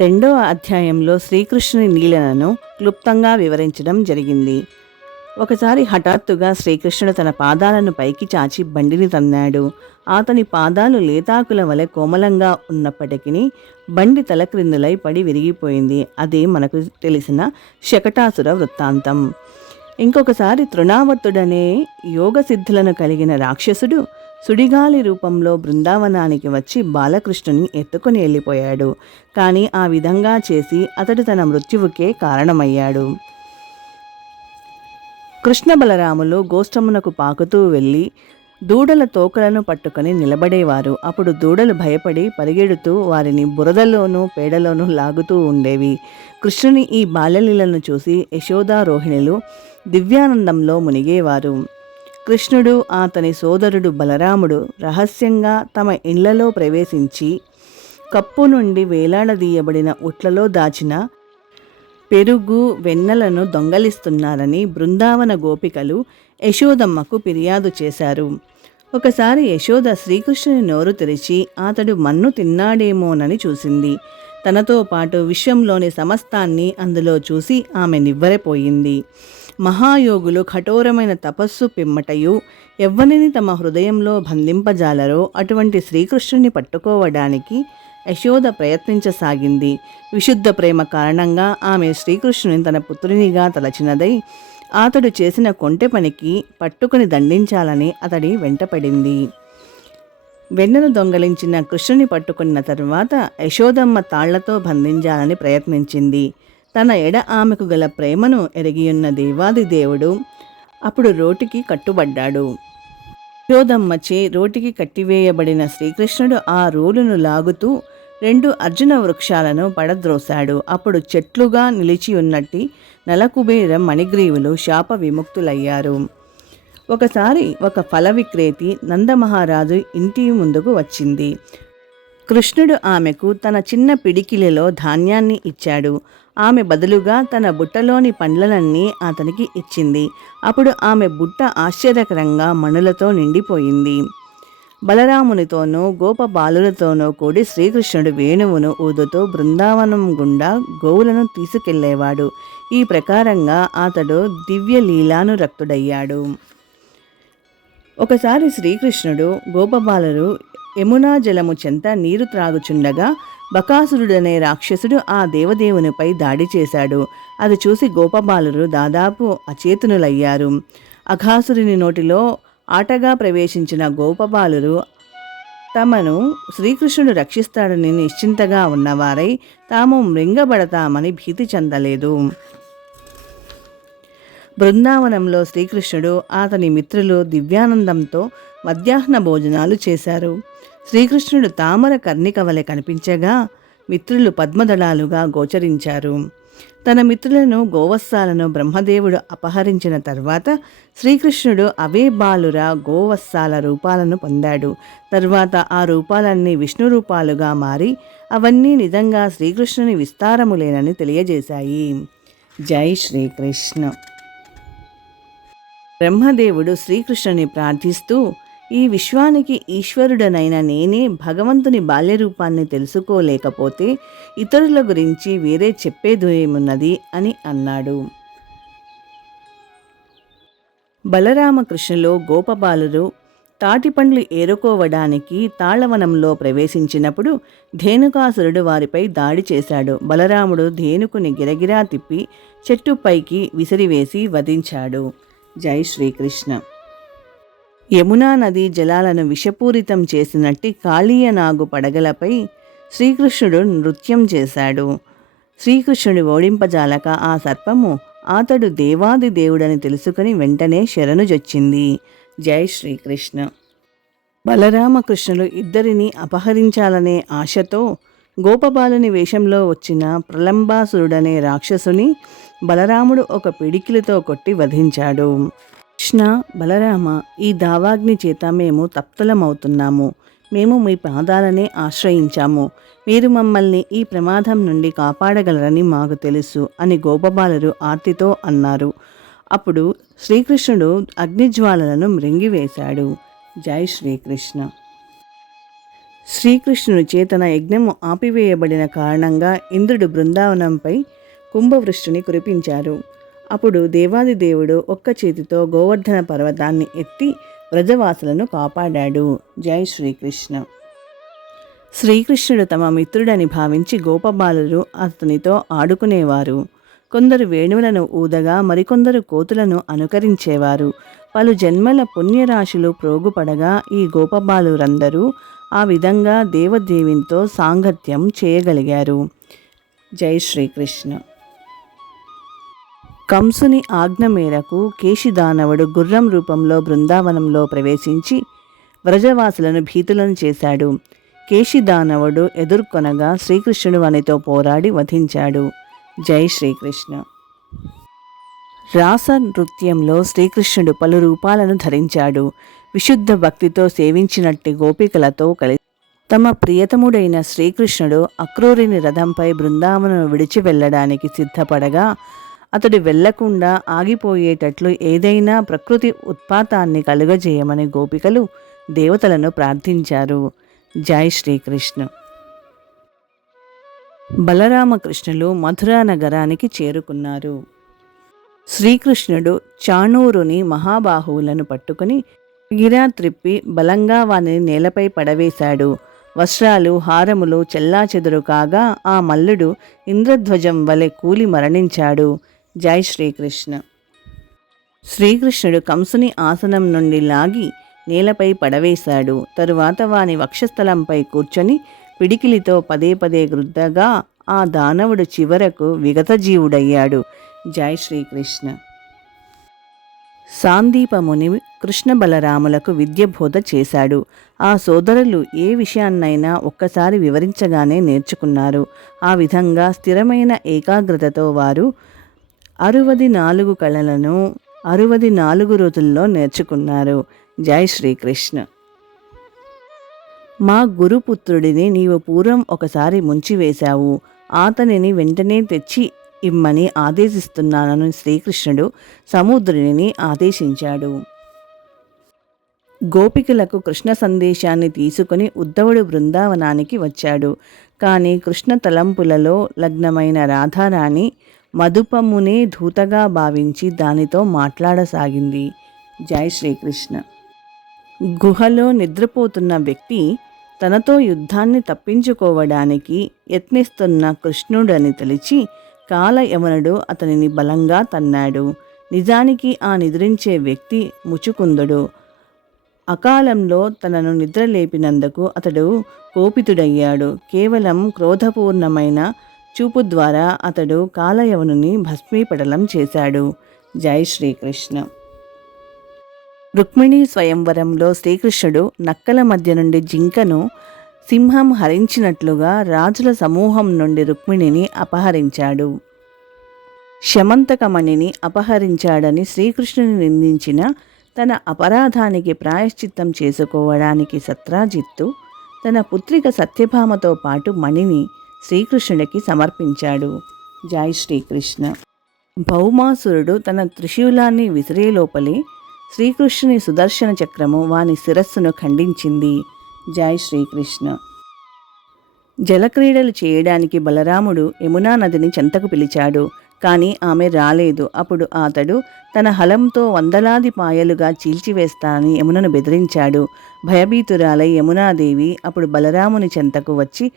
రెండవ అధ్యాయంలో శ్రీకృష్ణుని లీలలను క్లుప్తంగా వివరించడం జరిగింది. ఒకసారి హఠాత్తుగా శ్రీకృష్ణుడు తన పాదాలను పైకి చాచి బండిని తన్నాడు. అతని పాదాలు లేతాకుల వలె కోమలంగా ఉన్నప్పటికీ బండి తలక్రిందులై పడి విరిగిపోయింది. అది మనకు తెలిసిన శకటాసుర వృత్తాంతం. ఇంకొకసారి తృణావర్తుడనే యోగ సిద్ధులను కలిగిన రాక్షసుడు సుడిగాలి రూపంలో బృందావనానికి వచ్చి బాలకృష్ణుని ఎత్తుకుని వెళ్ళిపోయాడు. కానీ ఆ విధంగా చేసి అతడు తన మృత్యువుకే కారణమయ్యాడు. కృష్ణ బలరాములు గోష్టమునకు పాకుతూ వెళ్ళి దూడల తోకలను పట్టుకొని నిలబడేవారు. అప్పుడు దూడలు భయపడి పరిగెడుతూ వారిని బురదలోనూ పేడలోనూ లాగుతూ ఉండేవి. కృష్ణుని ఈ బాల్యలీలను చూసి యశోదారోహిణులు దివ్యానందంలో మునిగేవారు. కృష్ణుడు అతని సోదరుడు బలరాముడు రహస్యంగా తమ ఇళ్లలో ప్రవేశించి కప్పు నుండి వేలాడదీయబడిన ఉట్లలో దాచిన పెరుగు వెన్నెలను దొంగలిస్తున్నారని బృందావన గోపికలు యశోదమ్మకు ఫిర్యాదు చేశారు. ఒకసారి యశోద శ్రీకృష్ణుని నోరు తెరిచి అతడు మన్ను తిన్నాడేమోనని చూసింది. తనతో పాటు విశ్వంలోని సమస్తాన్ని అందులో చూసి ఆమె నివ్వెరపోయింది. మహాయోగులు కఠోరమైన తపస్సు పిమ్మటయు ఎవ్వరిని తమ హృదయంలో బంధింపజాలరో అటువంటి శ్రీకృష్ణుని పట్టుకోవడానికి యశోద ప్రయత్నించసాగింది. విశుద్ధ ప్రేమ కారణంగా ఆమె శ్రీకృష్ణుని తన పుత్రునిగా తలచినదై అతడు చేసిన కొంటె పనికి పట్టుకుని దండించాలని అతడి వెంటపడింది. వెన్నెను దొంగలించిన కృష్ణుని పట్టుకున్న తరువాత యశోదమ్మ తాళ్లతో బంధించాలని ప్రయత్నించింది. తన ఎడ ఆమెకు గల ప్రేమను ఎరిగియున్న దేవాది దేవుడు అప్పుడు రోటికి కట్టుబడ్డాడు. యశోదమ్మచే రోటికి కట్టివేయబడిన శ్రీకృష్ణుడు ఆ రోలును లాగుతూ 2 అర్జున వృక్షాలను పడద్రోశాడు. అప్పుడు చెట్లుగా నిలిచి ఉన్నట్టి నలకుబేర మణిగ్రీవులు శాప విముక్తులయ్యారు. ఒకసారి ఒక ఫల విక్రేతి నందమహారాజు ఇంటి ముందుకు వచ్చింది. కృష్ణుడు ఆమెకు తన చిన్న పిడికిలిలో ధాన్యాన్ని ఇచ్చాడు. ఆమె బదులుగా తన బుట్టలోని పండ్లనన్నీ అతనికి ఇచ్చింది. అప్పుడు ఆమె బుట్ట ఆశ్చర్యకరంగా మణులతో నిండిపోయింది. బలరామునితోనూ గోపబాలులతోనూ కూడి శ్రీకృష్ణుడు వేణువును ఊదుతూ బృందావనం గుండా గోవులను తీసుకెళ్లేవాడు. ఈ ప్రకారంగా అతడు దివ్య లీలానురక్తుడయ్యాడు. ఒకసారి శ్రీకృష్ణుడు గోపబాలురు యమునా జలము చెంత నీరు త్రాగుచుండగా బకాసురుడనే రాక్షసుడు ఆ దేవదేవునిపై దాడి చేశాడు. అది చూసి గోపబాలురు దాదాపు అచేతనులయ్యారు. అఘాసురుని నోటిలో ఆటగా ప్రవేశించిన గోపబాలురు తమను శ్రీకృష్ణుడు రక్షిస్తాడని నిశ్చింతగా ఉన్నవారై తాము మృంగబడతామని భీతి చెందలేదు. బృందావనంలో శ్రీకృష్ణుడు అతని మిత్రులు దివ్యానందంతో మధ్యాహ్న భోజనాలు చేశారు. శ్రీకృష్ణుడు తామర కర్ణిక వలె కనిపించగా మిత్రులు పద్మదళాలుగా గోచరించారు. తన మిత్రులను గోవత్సాలను బ్రహ్మదేవుడు అపహరించిన తర్వాత శ్రీకృష్ణుడు అవే బాలుర గోవత్సాల రూపాలను పొందాడు. తరువాత ఆ రూపాలన్నీ విష్ణు రూపాలుగా మారి అవన్నీ నిజంగా శ్రీకృష్ణుని విస్తారములేనని తెలియజేశాయి. జై శ్రీకృష్ణ. బ్రహ్మదేవుడు శ్రీకృష్ణుని ప్రార్థిస్తూ, ఈ విశ్వానికి ఈశ్వరుడనైన నేనే భగవంతుని బాల్యరూపాన్ని తెలుసుకోలేకపోతే ఇతరుల గురించి వేరే చెప్పేదేమున్నది అని అన్నాడు. బలరామకృష్ణులు గోపబాలురు తాటిపండ్లు ఏరుకోవడానికి తాళవనంలో ప్రవేశించినప్పుడు ధేనుకాసురుడు వారిపై దాడి చేశాడు. బలరాముడు ధేనుకుని గిరగిరా తిప్పి చెట్టుపైకి విసిరివేసి వధించాడు. జై శ్రీకృష్ణ. యమునా నదీ జలాలను విషపూరితం చేసినట్టి కాళీయనాగు పడగలపై శ్రీకృష్ణుడు నృత్యం చేశాడు. శ్రీకృష్ణుడు ఓడింపజాలక ఆ సర్పము అతడు దేవాది దేవుడని తెలుసుకుని వెంటనే శరణుజొచ్చింది. జై శ్రీకృష్ణ. బలరామకృష్ణులు ఇద్దరిని అపహరించాలనే ఆశతో గోపబాలుని వేషంలో వచ్చిన ప్రలంబాసురుడనే రాక్షసుని బలరాముడు ఒక పిడికిలితో కొట్టి వధించాడు. కృష్ణ, బలరామ, ఈ దావాగ్ని చేత మేము తప్తులమవుతున్నాము. మేము మీ పాదాలనే ఆశ్రయించాము. మీరు మమ్మల్ని ఈ ప్రమాదం నుండి కాపాడగలరని మాకు తెలుసు అని గోపబాలురు ఆర్తితో అన్నారు. అప్పుడు శ్రీకృష్ణుడు అగ్నిజ్వాలలను మృంగివేశాడు. జై శ్రీకృష్ణ. శ్రీకృష్ణుని చేతన యజ్ఞము ఆపివేయబడిన కారణంగా ఇంద్రుడు బృందావనంపై కుంభవృష్టిని కురిపించారు. అప్పుడు దేవాది దేవుడు ఒక్క చేతితో గోవర్ధన పర్వతాన్ని ఎత్తి వ్రజవాసులను కాపాడాడు. జై శ్రీకృష్ణ. శ్రీకృష్ణుడు తమ మిత్రుడని భావించి గోపబాలురు అతనితో ఆడుకునేవారు. కొందరు వేణువులను ఊదగా మరికొందరు కోతులను అనుకరించేవారు. పలు జన్మల పుణ్యరాశులు ప్రోగుపడగా ఈ గోపబాలురందరూ ఆ విధంగా దేవదేవితో సాంగత్యం చేయగలిగారు. జై శ్రీకృష్ణ. కంసుని ఆజ్ఞ మేరకు కేశిదానవుడు గుర్రం రూపంలో బృందావనంలో ప్రవేశించి వ్రజవాసులను భీతులను చేశాడు. కేశిదానవుడు ఎదుర్కొనగా శ్రీకృష్ణుడు వానితో పోరాడి వధించాడు. జై శ్రీకృష్ణ. రాస నృత్యంలో శ్రీకృష్ణుడు పలు రూపాలను ధరించాడు. విశుద్ధ భక్తితో సేవించినట్టి గోపికలతో కలిసి తమ ప్రియతముడైన శ్రీకృష్ణుడు అక్రూరిని రథంపై బృందావనం విడిచి వెళ్ళడానికి సిద్ధపడగా అతడు వెళ్లకుండా ఆగిపోయేటట్లు ఏదైనా ప్రకృతి ఉత్పాతాన్ని కలుగజేయమని గోపికలు దేవతలను ప్రార్థించారు. జై శ్రీకృష్ణ. బలరామకృష్ణులు మథురా నగరానికి చేరుకున్నారు. శ్రీకృష్ణుడు చాణూరుని మహాబాహువులను పట్టుకుని గిరా త్రిప్పి బలంగా వానిని నేలపై పడవేశాడు. వస్త్రాలు హారములు చెల్లాచెదురు కాగా ఆ మల్లుడు ఇంద్రధ్వజం వలె కూలి మరణించాడు. జై శ్రీకృష్ణ. శ్రీకృష్ణుడు కంసుని ఆసనం నుండి లాగి నేలపై పడవేశాడు. తరువాత వాని వక్షస్థలంపై కూర్చొని పిడికిలితో పదే పదే గ్రుద్దగా ఆ దానవుడు చివరకు విగతజీవుడయ్యాడు. జై శ్రీకృష్ణ. సాందీపముని కృష్ణ బలరాములకు విద్య బోధ చేశాడు. ఆ సోదరులు ఏ విషయాన్నైనా ఒక్కసారి వివరించగానే నేర్చుకున్నారు. ఆ విధంగా స్థిరమైన ఏకాగ్రతతో వారు 64 కళలను 64 రోజుల్లో నేర్చుకున్నారు. జై శ్రీకృష్ణ. మా గురుపుత్రుడిని నీవు పూర్వం ఒకసారి ముంచివేశావు, అతనిని వెంటనే తెచ్చి ఇమ్మని ఆదేశిస్తున్నానని శ్రీకృష్ణుడు సముద్రుడిని ఆదేశించాడు. గోపికలకు కృష్ణ సందేశాన్ని తీసుకుని ఉద్ధవుడు బృందావనానికి వచ్చాడు. కానీ కృష్ణ తలంపులలో లగ్నమైన రాధారాణి మధుపమునే ధూతగా భావించి దానితో మాట్లాడసాగింది. జై శ్రీకృష్ణ. గుహలో నిద్రపోతున్న వ్యక్తి తనతో యుద్ధాన్ని తప్పించుకోవడానికి యత్నిస్తున్న కృష్ణుడని తెలిసి కాలయవనుడు అతనిని బలంగా తన్నాడు. నిజానికి ఆ నిద్రించే వ్యక్తి ముచుకుందుడు. అకాలంలో తనను నిద్రలేపినందుకు అతడు కోపితుడయ్యాడు. కేవలం క్రోధపూర్ణమైన చూపు ద్వారా అతడు కాలయవనుని భస్మీపటలం చేశాడు. జై శ్రీకృష్ణ. రుక్మిణీ స్వయంవరంలో శ్రీకృష్ణుడు నక్కల మధ్య నుండి జింకను సింహం హరించినట్లుగా రాజుల సమూహం నుండి రుక్మిణిని అపహరించాడు. శమంతకమణిని అపహరించాడని శ్రీకృష్ణుని నిందించిన తన అపరాధానికి ప్రాయశ్చిత్తం చేసుకోవడానికి సత్రాజిత్తు తన పుత్రిక సత్యభామతో పాటు మణిని శ్రీకృష్ణుడికి సమర్పించాడు. జై శ్రీకృష్ణ. భౌమాసురుడు తన త్రిశూలాన్ని విసిరే లోపలే శ్రీకృష్ణుని సుదర్శన చక్రము వాని శిరస్సును ఖండించింది. జై శ్రీకృష్ణ. జలక్రీడలు చేయడానికి బలరాముడు యమునా నదిని చెంతకు పిలిచాడు. కానీ ఆమె రాలేదు. అప్పుడు అతడు తన హలంతో వందలాది పాయలుగా చీల్చివేస్తానని యమునను బెదిరించాడు. భయభీతురాలై యమునాదేవి అప్పుడు బలరాముని చెంతకు వచ్చి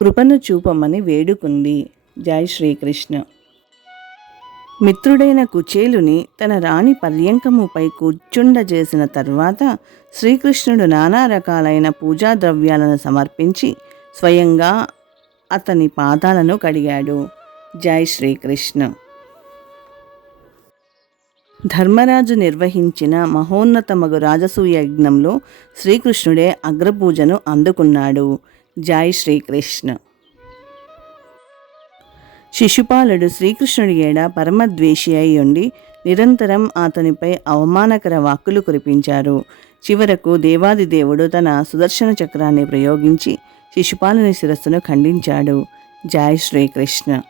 కృపను చూపమని వేడుకుంది. జై శ్రీకృష్ణ. మిత్రుడైన కుచేలుని తన రాణి పర్యంకముపై కూర్చుండజేసిన తర్వాత శ్రీకృష్ణుడు నానా రకాలైన పూజా ద్రవ్యాలను సమర్పించి స్వయంగా అతని పాదాలను కడిగాడు. జై శ్రీకృష్ణ. ధర్మరాజు నిర్వహించిన మహోన్నతమగు రాజసూయ యజ్ఞంలో శ్రీకృష్ణుడే అగ్రపూజను అందుకున్నాడు. జై శ్రీకృష్ణ. శిశుపాలుడు శ్రీకృష్ణుడి ఏడ పరమద్వేషి అయి ఉండి నిరంతరం అతనిపై అవమానకర వాక్కులు కురిపించారు. చివరకు దేవాదిదేవుడు తన సుదర్శన చక్రాన్ని ప్రయోగించి శిశుపాలుని శిరస్సును ఖండించాడు. జై శ్రీకృష్ణ.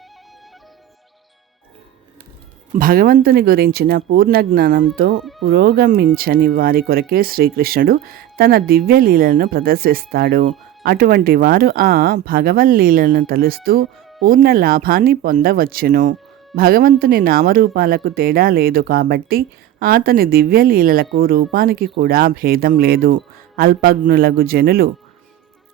భగవంతుని గురించిన పూర్ణ జ్ఞానంతో పురోగమించని వారి కొరకే శ్రీకృష్ణుడు తన దివ్య లీలను ప్రదర్శిస్తాడు. అటువంటి వారు ఆ భగవల్లీలను తలుస్తూ పూర్ణ లాభాన్ని పొందవచ్చును. భగవంతుని నామరూపాలకు తేడా లేదు కాబట్టి అతని దివ్యలీలలకు రూపానికి కూడా భేదం లేదు. అల్పజ్ఞులగు జనులు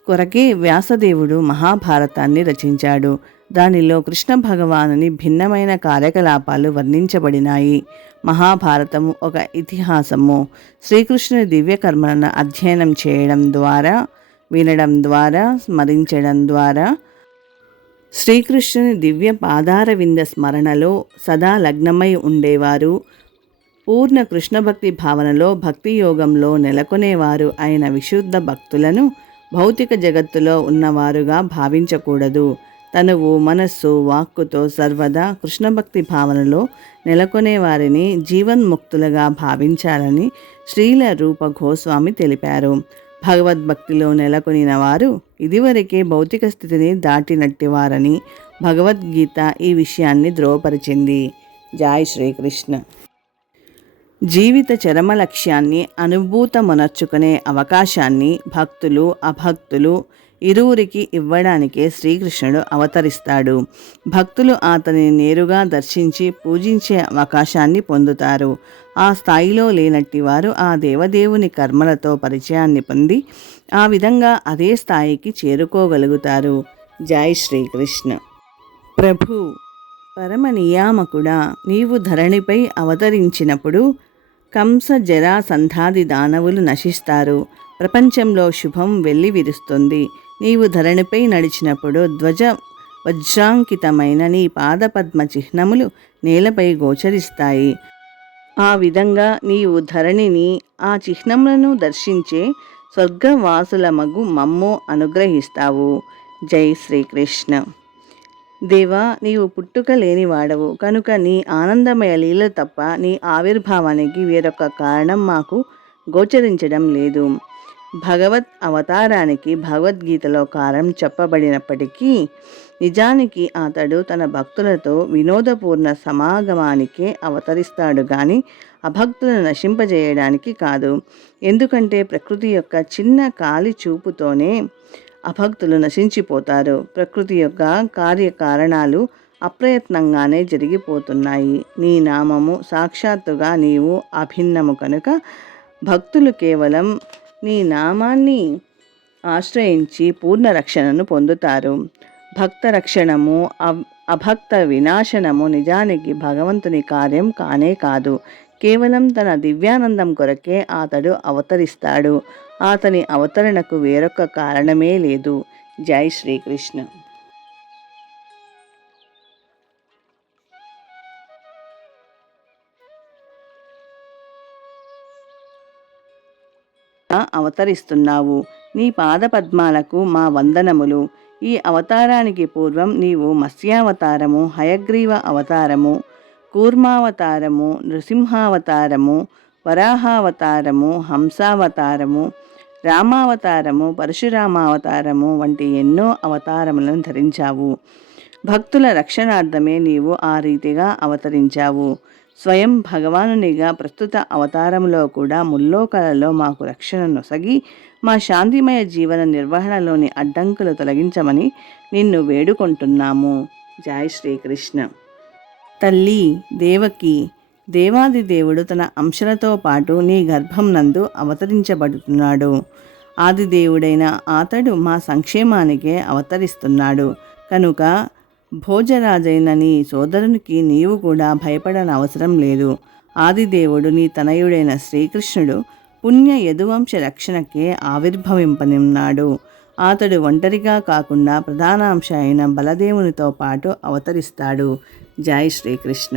కొరకే వ్యాసదేవుడు మహాభారతాన్ని రచించాడు. దానిలో కృష్ణ భగవానుని భిన్నమైన కార్యకలాపాలు వర్ణించబడినాయి. మహాభారతము ఒక ఇతిహాసము. శ్రీకృష్ణుని దివ్యకర్మలను అధ్యయనం చేయడం ద్వారా, వినడం ద్వారా, స్మరించడం ద్వారా శ్రీకృష్ణుని దివ్య పాదారవింద స్మరణలో సదా లగ్నమై ఉండేవారు. పూర్ణ కృష్ణభక్తి భావనలో, భక్తి యోగంలో నెలకొనేవారు అయిన విశుద్ధ భక్తులను భౌతిక జగత్తులో ఉన్నవారుగా భావించకూడదు. తనువు, మనస్సు, వాక్కుతో సర్వదా కృష్ణభక్తి భావనలో నెలకొనే వారిని జీవన్ముక్తులుగా భావించాలని శ్రీల రూప గోస్వామి తెలిపారు. భగవద్భక్తిలో నెలకొనిన వారు ఇదివరకే భౌతిక స్థితిని దాటినట్టివారని భగవద్గీత ఈ విషయాన్ని ధృవపరిచింది. జై శ్రీకృష్ణ. జీవిత చరమ లక్ష్యాన్ని అనుభూతమునర్చుకునే అవకాశాన్ని భక్తులు, అభక్తులు ఇరువురికి ఇవ్వడానికే శ్రీకృష్ణుడు అవతరిస్తాడు. భక్తులు అతనిని నేరుగా దర్శించి పూజించే అవకాశాన్ని పొందుతారు. ఆ స్థాయిలో లేనట్టి వారు ఆ దేవదేవుని కర్మలతో పరిచయాన్ని పొంది ఆ విధంగా అదే స్థాయికి చేరుకోగలుగుతారు. జై శ్రీకృష్ణ. ప్రభు, పరమ నియామకుడా, నీవు ధరణిపై అవతరించినప్పుడు కంస, జరా, సంధాది దానవులు నశిస్తారు. ప్రపంచంలో శుభం వెల్లి విరుస్తుంది. నీవు ధరణిపై నడిచినప్పుడు వజ్రాంకితమైన నీ పాదపద్మ చిహ్నములు నేలపై గోచరిస్తాయి. ఆ విధంగా నీవు ధరణిని, ఆ చిహ్నములను దర్శించే స్వర్గవాసులమగు మమ్ము అనుగ్రహిస్తావు. జై శ్రీకృష్ణ. దేవా, నీవు పుట్టుక లేనివాడవు కనుక నీ ఆనందమయ లీల తప్ప నీ ఆవిర్భావానికి వేరొక కారణం మాకు గోచరించడం లేదు. భగవత్ అవతారానికి భగవద్గీతలో కారణం చెప్పబడినప్పటికీ నిజానికి అతడు తన భక్తులతో వినోదపూర్ణ సమాగమానికే అవతరిస్తాడు గాని అభక్తులను నశింపజేయడానికి కాదు. ఎందుకంటే ప్రకృతి యొక్క చిన్న కాలి చూపుతోనే అభక్తులు నశించిపోతారు. ప్రకృతి యొక్క కార్యకారణాలు అప్రయత్నంగానే జరిగిపోతున్నాయి. నీ నామము సాక్షాత్తుగా నీవు అభిన్నము కనుక భక్తులు కేవలం నీ నామాన్ని ఆశ్రయించి పూర్ణ రక్షణను పొందుతారు. భక్త రక్షణము, అభక్త వినాశనము నిజానికి భగవంతుని కార్యం కానే కాదు. కేవలం తన దివ్యానందం కొరకే అతడు అవతరిస్తాడు. అతని అవతరణకు వేరొక కారణమే లేదు. జై శ్రీకృష్ణ. అవతరిస్తున్నావు. నీ పాదపద్మాలకు మా వందనములు. ఈ అవతారానికి పూర్వం నీవు మత్స్యావతారము, హయగ్రీవ అవతారము, కూర్మావతారము, నృసింహావతారము, వరాహావతారము, హంసావతారము, రామావతారము, పరశురామావతారము వంటి ఎన్నో అవతారములను ధరించావు. భక్తుల రక్షణార్థమే నీవు ఆ రీతిగా అవతరించావు. స్వయం భగవానునిగా ప్రస్తుత అవతారంలో కూడా ముల్లోకాలలో మాకు రక్షణ నొసగి మా శాంతిమయ జీవన నిర్వహణలోని అడ్డంకులు తొలగించమని నిన్ను వేడుకుంటున్నాము. జై శ్రీకృష్ణ. తల్లి దేవకి, దేవాది దేవుడు తన అంశలతో పాటు నీ గర్భం నందు అవతరించబడుతున్నాడు. ఆదిదేవుడైన అతడు మా సంక్షేమానికే అవతరిస్తున్నాడు కనుక భోజరాజైన నీ సోదరునికి నీవు కూడా భయపడనవసరం లేదు. ఆదిదేవుడు నీ తనయుడైన శ్రీకృష్ణుడు పుణ్య యదువంశ రక్షణకే ఆవిర్భవింపనున్నాడు. అతడు ఒంటరిగా కాకుండా ప్రధానాంశ అయిన బలదేవునితో పాటు అవతరిస్తాడు. జై శ్రీకృష్ణ.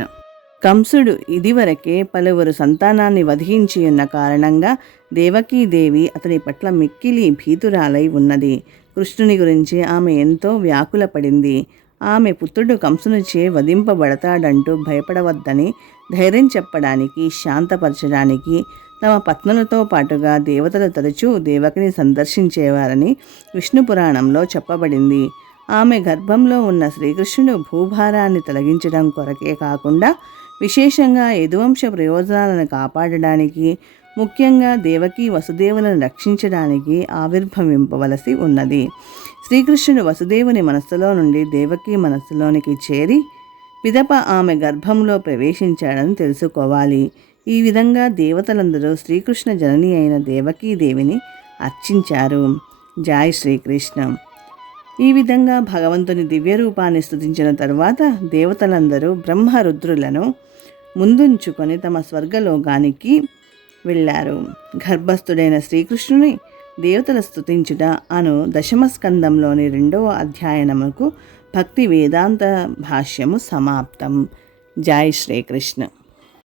కంసుడు ఇదివరకే పలువురు సంతానాన్ని వధించి ఉన్న కారణంగా దేవకీదేవి అతని పట్ల మిక్కిలి భీతురాలై ఉన్నది. కృష్ణుని గురించి ఆమె ఎంతో వ్యాకులపడింది. ఆమె పుత్రుడు కంసునిచే వధింపబడతాడంటూ భయపడవద్దని ధైర్యం చెప్పడానికి, శాంతపరచడానికి తమ పత్నులతో పాటుగా దేవతలు తరచూ దేవకిని సందర్శించేవారని విష్ణు పురాణంలో చెప్పబడింది. ఆమె గర్భంలో ఉన్న శ్రీకృష్ణుడు భూభారాన్ని తొలగించడం కొరకే కాకుండా విశేషంగా యదువంశ ప్రయోజనాలను కాపాడడానికి ముఖ్యంగా దేవకి వసుదేవులను రక్షించడానికి ఆవిర్భవింపవలసి ఉన్నది. శ్రీకృష్ణుడు వసుదేవుని మనస్సులో నుండి దేవకి మనస్సులోనికి చేరి పిదప ఆమె గర్భంలో ప్రవేశించాడని తెలుసుకోవాలి. ఈ విధంగా దేవతలందరూ శ్రీకృష్ణ జనని అయిన దేవకీదేవిని అర్చించారు. జై శ్రీకృష్ణ. ఈ విధంగా భగవంతుని దివ్య రూపాన్ని స్తుతించిన తరువాత దేవతలందరూ బ్రహ్మరుద్రులను ముందుంచుకొని తమ స్వర్గలోకానికి వెళ్ళారు. గర్భస్థుడైన శ్రీకృష్ణుని దేవతల స్తుతించుట అను దశమస్కందంలోని 2వ అధ్యాయనముకు భక్తి వేదాంత భాష్యము సమాప్తం. జై శ్రీకృష్ణ.